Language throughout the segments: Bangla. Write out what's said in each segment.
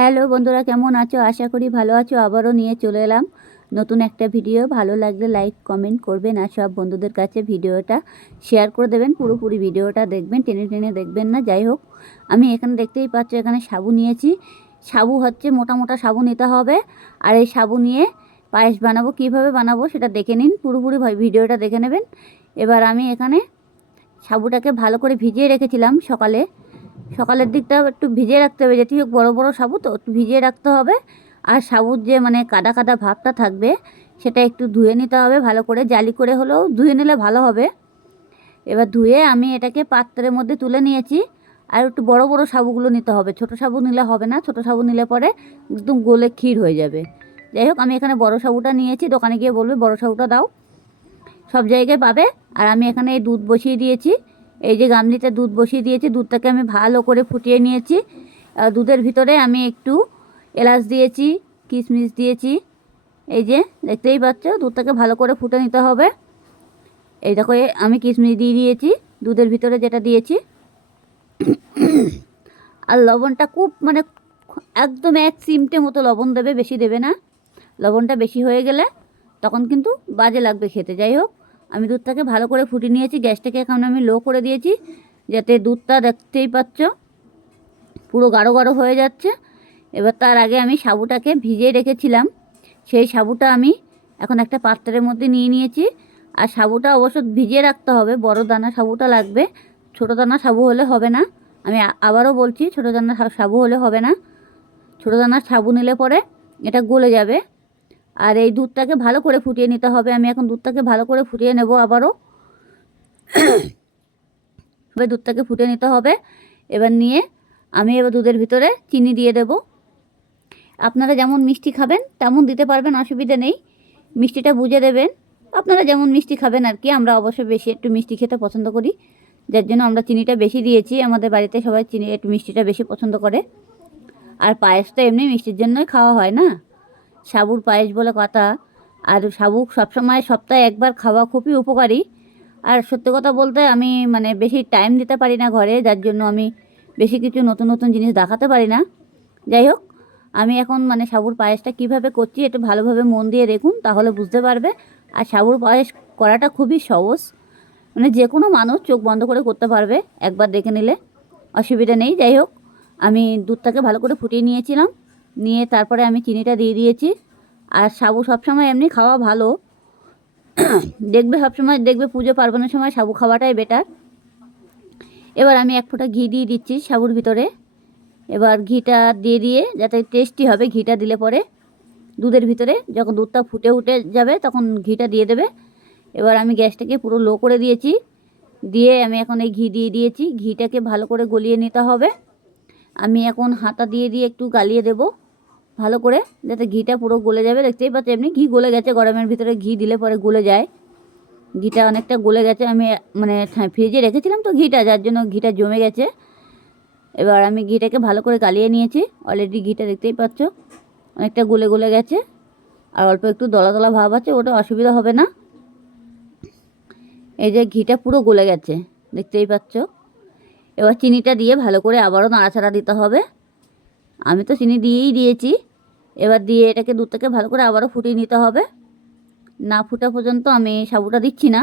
হ্যালো বন্ধুরা, কেমন আছো? আশা করি ভালো আছো। আবারও নিয়ে চলে এলাম নতুন একটা ভিডিও। ভালো লাগলে লাইক কমেন্ট করবেন আর সব বন্ধুদের কাছে ভিডিওটা শেয়ার করে দেবেন। পুরোপুরি ভিডিওটা দেখবেন, টেনে টেনে দেখবেন না। যাই হোক, আমি এখানে দেখতেই পাচ্ছ, এখানে সাবু নিয়েছি। সাবু হচ্ছে মোটা মোটা সাবু নিতে হবে। আর এই সাবু নিয়ে পায়েস বানাবো। কীভাবে বানাবো সেটা দেখে নিন, পুরোপুরি ভিডিওটা দেখে নেবেন। এবার আমি এখানে সাবুটাকে ভালো করে ভিজিয়ে রেখেছিলাম সকালের দিকটা একটু ভিজিয়ে রাখতে হবে, যেটি হোক বড় বড় সাবু তো একটু ভিজিয়ে রাখতে হবে। আর সাবুর যে কাদা কাদা ভাবটা থাকবে সেটা একটু ধুয়ে নিতে হবে ভালো করে, জালি করে হলেও ধুয়ে নিলে ভালো হবে। এবার ধুয়ে আমি এটাকে পাত্রের মধ্যে তুলে নিয়েছি। আর একটু বড় বড় সাবুগুলো নিতে হবে, ছোট সাবু নিলে হবে না। ছোট সাবু নিলে পরে একদম গলে ক্ষীর হয়ে যাবে। যাই হোক, আমি এখানে বড় সাবুটা নিয়েছি। দোকানে গিয়ে বলবে বড় সাবুটা দাও, সব জায়গায় পাবে। আর আমি এখানে এই দুধ বসিয়ে দিয়েছি। এই যে গামলিতে দুধ বসিয়ে দিয়েছি, দুধটাকে আমি ভালো করে ফুটিয়ে নিয়েছি। দুধের ভিতরে আমি একটু এলাচ দিয়েছি, কিশমিশ দিয়েছি। এই যে দেখতেই পাচ্ছ, দুধটাকে ভালো করে ফুটে নিতে হবে। এই দেখো, আমি কিশমিশ দিয়ে দিয়েছি দুধের ভিতরে যেটা দিয়েছি। আর লবণটা খুব একদম এক চিমটে মতো লবণ দেবে, বেশি দেবে না। লবণটা বেশি হয়ে গেলে তখন কিন্তু বাজে লাগবে খেতে। যাই হোক, আমি দুধটাকে ভালো করে ফুটিয়ে নিয়েছি। গ্যাসটাকে এখন আমি লো করে দিয়েছি, যাতে দুধটা দেখতেই পাচ্ছ পুরো গাঢ় গাঢ় হয়ে যাচ্ছে। এবার তার আগে আমি সাবুটাকে ভিজিয়ে রেখেছিলাম, সেই সাবুটা আমি এখন একটা পাত্রের মধ্যে নিয়ে নিয়েছি। আর সাবুটা অবশ্য ভিজিয়ে রাখতে হবে, বড় দানা সাবুটা লাগবে। ছোটো দানা সাবু হলে হবে না। আমি আবারও বলছি, ছোটো দানা সাবু হলে হবে না। ছোটো দানার সাবু নিলে পরে এটা গলে যাবে। আর এই দুধটাকে ভালো করে ফুটিয়ে নিতে হবে। আমি এখন দুধটাকে ভালো করে ফুটিয়ে নেব আবারও। দুধটাকে ফুটিয়ে নিতে হবে। এবার নিয়ে আমি দুধের ভিতরে চিনি দিয়ে দেব। আপনারা যেমন মিষ্টি খাবেন তেমন দিতে পারবেন, অসুবিধা নেই। মিষ্টিটা বুঝে দেবেন, আপনারা যেমন মিষ্টি খাবেন আর কি। আমরা অবশ্য বেশি একটু মিষ্টি খেতে পছন্দ করি, যার জন্য আমরা চিনিটা বেশি দিয়েছি। আমাদের বাড়িতে সবাই চিনি একটু মিষ্টিটা বেশি পছন্দ করে। আর পায়েসটা এমনি মিষ্টির জন্যই খাওয়া হয় না, সাবুর পায়েস বলে কথা। আর সাবু সবসময় সপ্তাহে একবার খাওয়া খুবই উপকারী। আর সত্যি কথা বলতে আমি বেশি টাইম দিতে পারি না ঘরে, যার জন্য আমি বেশি কিছু নতুন নতুন জিনিস দেখাতে পারি না। যাই হোক, আমি এখন সাবুর পায়েসটা কিভাবে করছি একটু ভালোভাবে মন দিয়ে দেখুন, তাহলে বুঝতে পারবে। আর সাবুর পায়েস করাটা খুবই সহজ, যে কোনো মানুষ চোখ বন্ধ করে করতে পারবে একবার দেখে নিলে, অসুবিধা নেই। যাই হোক, আমি দুধটাকে ভালো করে ফুটিয়ে নিয়েছিলাম, নিয়ে তারপরে আমি চিনিটা দিয়ে দিয়েছি। আর সাবু সবসময় এমনি খাওয়া ভালো, সবসময় দেখবে পুজো পার্বণের সময় সাবু খাওয়াটাই বেটার। এবার আমি এক ফোঁটা ঘি দিয়ে দিচ্ছি সাবুর ভিতরে। এবার ঘিটা দিয়ে যাতে টেস্টি হবে, ঘিটা দিলে পরে দুধের ভিতরে যখন দুধটা ফুটে উঠে যাবে তখন ঘিটা দিয়ে দেবে। এবার আমি গ্যাসটাকে পুরো লো করে দিয়েছি, দিয়ে আমি এখন এই ঘি দিয়ে দিয়েছি। ঘিটাকে ভালো করে গলিয়ে নিতে হবে। আমি এখন হাতা দিয়ে একটু গালিয়ে দেব ভালো করে, যাতে ঘিটা পুরো গলে যাবে। দেখতেই পাচ্ছি এমনি ঘি গলে গেছে, গরমের ভিতরে ঘি দিলে পরে গলে যায়। ঘিটা অনেকটা গলে গেছে, আমি ফ্রিজে রেখেছিলাম তো ঘিটা, যার জন্য ঘিটা জমে গেছে। এবার আমি ঘিটাকে ভালো করে গালিয়ে নিয়েছি। অলরেডি ঘিটা দেখতেই পাচ্ছ অনেকটা গলে গলে গেছে, আর অল্প একটু দলা দলা ভাব আছে, ওটা অসুবিধা হবে না। এই যে ঘিটা পুরো গলে গেছে, দেখতেই পাচ্ছ। এবার চিনিটা দিয়ে ভালো করে আবারও নাড়াচাড়া দিতে হবে। আমি তো চিনি দিয়েই দিয়েছি। এবার দিয়ে এটাকে দুধটাকে ভালো করে আবারও ফুটিয়ে নিতে হবে। না ফুটা পর্যন্ত আমি সাবুটা দিচ্ছি না।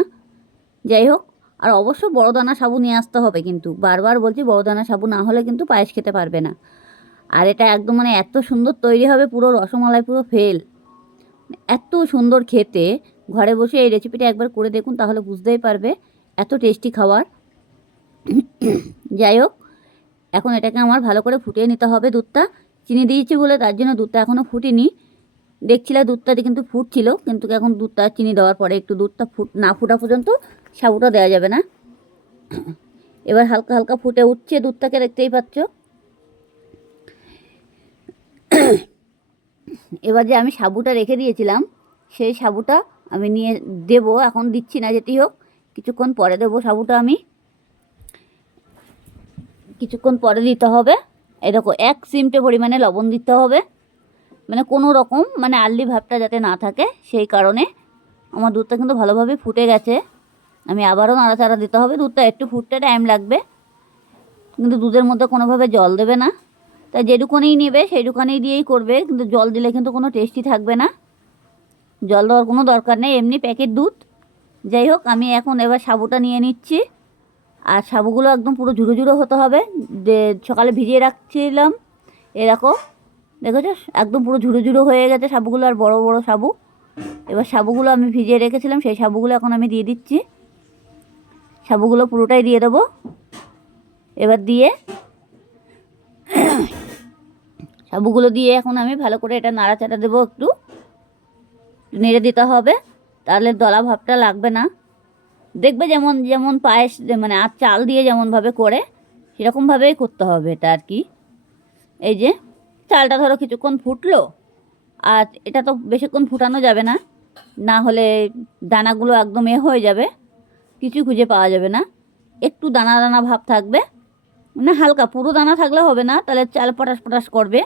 যাই হোক, আর অবশ্য বড় দানা সাবু নিয়ে আসতে হবে, কিন্তু বারবার বলছি বড় দানা সাবু না হলে কিন্তু পায়েস খেতে পারবে না। আর এটা একদম এত সুন্দর তৈরি হবে, পুরো রসমালাই পুরো ফেল, এত সুন্দর খেতে। ঘরে বসে এই রেসিপিটা একবার করে দেখুন, তাহলে বুঝতেই পারবে এত টেস্টি খাবার। যাই হোক, এখন এটাকে আমার ভালো করে ফুটিয়ে নিতে হবে। দুধটা চিনি দিয়েছি বলে তার জন্য দুধটা এখনও ফুটিনি। দেখছিলাম দুধটা কিন্তু ফুটছিল, কিন্তু এখন দুধটা চিনি দেওয়ার পরে একটু দুধটা না ফুটা পর্যন্ত সাবুটা দেওয়া যাবে না। এবার হালকা হালকা ফুটে উঠছে দুধটাকে, দেখতেই পাচ্ছ। এবার যে আমি সাবুটা রেখে দিয়েছিলাম সেই সাবুটা আমি নিয়ে দেবো, এখন দিচ্ছি না, যেটি হোক কিছুক্ষণ পরে দেবো সাবুটা। আমি কিছুক্ষণ পরে দিতে হবে। এই দেখো, এক চিমটে পরিমাণে লবণ দিতে হবে, কোনো রকম আর্লি ভাবটা যাতে না থাকে, সেই কারণে। আমার দুধটা কিন্তু ভালোভাবে ফুটে গেছে, আমি আবারও নাড়াচাড়া দিতে হবে। দুধটা একটু ফুটতে টাইম লাগবে, কিন্তু দুধের মধ্যে কোনোভাবে জল দেবে না, তা যেটুকুনি নেবে সেইটুকুনি দিয়েই করবে, কিন্তু জল দিলে কিন্তু কোনো টেস্টি থাকবে না, জল দেওয়ার কোনো দরকার নেই, এমনি প্যাকেট দুধ। যাই হোক, আমি এখন এবার সাবুটা নিয়ে নিচ্ছি। আর সাবুগুলো একদম পুরো ঝুড়ো ঝুড়ো হতে হবে, যে সকালে ভিজিয়ে রাখছিলাম এরকম, দেখেছো একদম পুরো ঝুড়ো ঝুড়ো হয়ে গেছে সাবুগুলো, আর বড় বড় সাবু। এবার সাবুগুলো আমি ভিজিয়ে রেখেছিলাম, সেই সাবুগুলো এখন আমি দিয়ে দিচ্ছি। সাবুগুলো পুরোটাই দিয়ে দেবো। এবার দিয়ে সাবুগুলো দিয়ে এখন আমি ভালো করে এটা নাড়াচাড়া দেবো, একটু নেড়ে দিতে হবে, তাহলে দলা ভাবটা লাগবে না। দেখবে যেমন যেমন পায়েস মানে আর চাল দিয়ে যেমনভাবে করে সেরকমভাবেই করতে হবে এটা আর কি। এই যে চালটা ধরো কিছুক্ষণ ফুটলো, আর এটা তো বেশিক্ষণ ফুটানো যাবে না, না হলে দানাগুলো একদম হয়ে যাবে, কিছু খুঁজে পাওয়া যাবে না। একটু দানা দানা ভাব থাকবে, মানে হালকা, পুরো দানা থাকলে হবে না, তাহলে চাল পটাশ পটাশ করবে,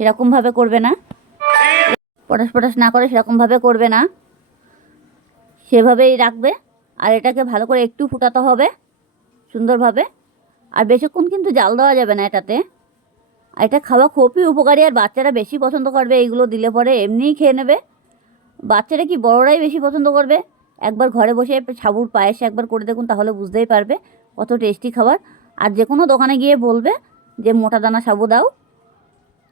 সেরকমভাবে করবে না, পটাশ পটাশ না করে সেরকমভাবে করবে না, সেভাবেই রাখবে। আর এটাকে ভালো করে একটু ফুটাতে হবে সুন্দরভাবে, আর বেশিক্ষণ কিন্তু জাল দেওয়া যাবে না এটাতে। আর এটা খাওয়া খুবই উপকারী, আর বাচ্চারা বেশি পছন্দ করবে, এইগুলো দিলে পরে এমনিই খেয়ে নেবে। বাচ্চারা কি বড়রাই বেশি পছন্দ করবে। একবার ঘরে বসে সাবুর পায়েস একবার করে দেখুন, তাহলে বুঝতেই পারবে কত টেস্টি খাবার। আর যে কোনো দোকানে গিয়ে বলবে যে মোটা দানা সাবু দাও।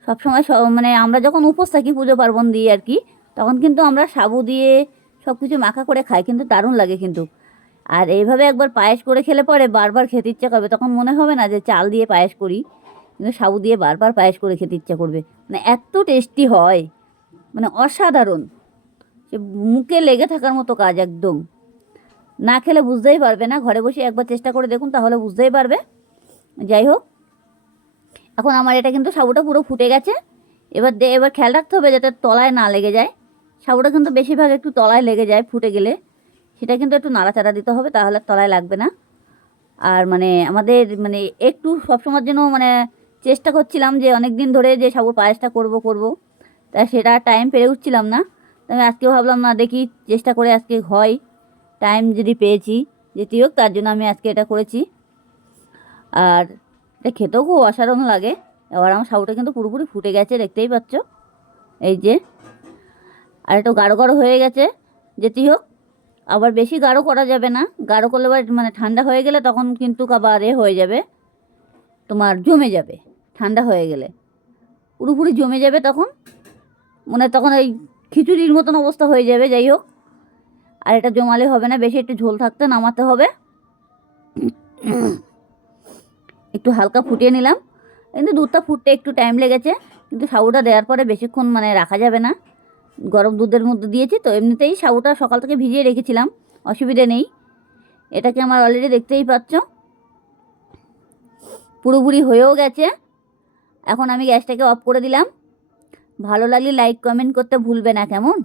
সবসময় মানে আমরা যখন উপোস থাকি পুজো পার্বণ দিয়ে আর কি, তখন কিন্তু আমরা সাবু দিয়ে সব কিছু মাখা করে খাই, কিন্তু দারুণ লাগে কিন্তু। আর এইভাবে একবার পায়েস করে খেলে পরে বারবার খেতে ইচ্ছা করবে, তখন মনে হবে না যে চাল দিয়ে পায়েস করি, কিন্তু সাবু দিয়ে বারবার পায়েস করে খেতে ইচ্ছা করবে, মানে এত টেস্টি হয়, মানে অসাধারণ, সে মুখে লেগে থাকার মতো কাজ একদম। না খেলে বুঝতেই পারবে না, ঘরে বসে একবার চেষ্টা করে দেখুন, তাহলে বুঝতেই পারবে। যাই হোক, এখন আমার এটা কিন্তু সাবুটা পুরো ফুটে গেছে। এবার খেয়াল রাখতে হবে যাতে তলায় না লেগে যায়, সাবুটা কিন্তু বেশিরভাগ একটু তলায় লেগে যায় ফুটে গেলে, সেটা কিন্তু একটু নাড়াচাড়া দিতে হবে, তাহলে তলায় লাগবে না। আর মানে আমাদের মানে একটু সবসময়ের জন্য মানে চেষ্টা করছিলাম যে অনেক দিন ধরে যে সাবুর পায়েসটা করব, তা সেটা টাইম পেরে উঠছিলাম না। আমি আজকেও ভাবলাম না, দেখি চেষ্টা করে আজকে হয়, টাইম যদি পেয়েছি যেটি হোক, তার জন্য আমি আজকে এটা করেছি। আর এটা খেতেও খুব অসাধারণ লাগে। এবার আমার সাবুটা কিন্তু পুরোপুরি ফুটে গেছে, দেখতেই পাচ্ছ এই যে। আর একটু গাঢ় গাঢ় হয়ে গেছে, যেটি হোক। আবার বেশি গাঢ় করা যাবে না, গাঢ় করলে আবার মানে ঠান্ডা হয়ে গেলে তখন কিন্তু আবার হয়ে যাবে, তোমার জমে যাবে, ঠান্ডা হয়ে গেলে পুরোপুরি জমে যাবে, তখন মানে তখন ওই খিচুড়ির মতন অবস্থা হয়ে যাবে। যাই হোক, আর এটা জমালে হবে না, বেশি একটু ঝোল থাকতে নামাতে হবে। একটু হালকা ফুটিয়ে নিলাম, কিন্তু দুধটা ফুটতে একটু টাইম লেগেছে, কিন্তু সাবুটা দেওয়ার পরে বেশিক্ষণ মানে রাখা যাবে না, গরম দুধের মধ্যে দিয়েছি তো, এমনিতেই সাবুটা সকাল থেকে ভিজিয়ে রেখেছিলাম, অসুবিধে নেই। এটাকে আমার অলরেডি দেখতেই পাচ্ছ পুরোপুরি হয়েও গেছে। এখন আমি গ্যাসটাকে অফ করে দিলাম। ভালো লাগলে লাইক কমেন্ট করতে ভুলবে না, কেমন?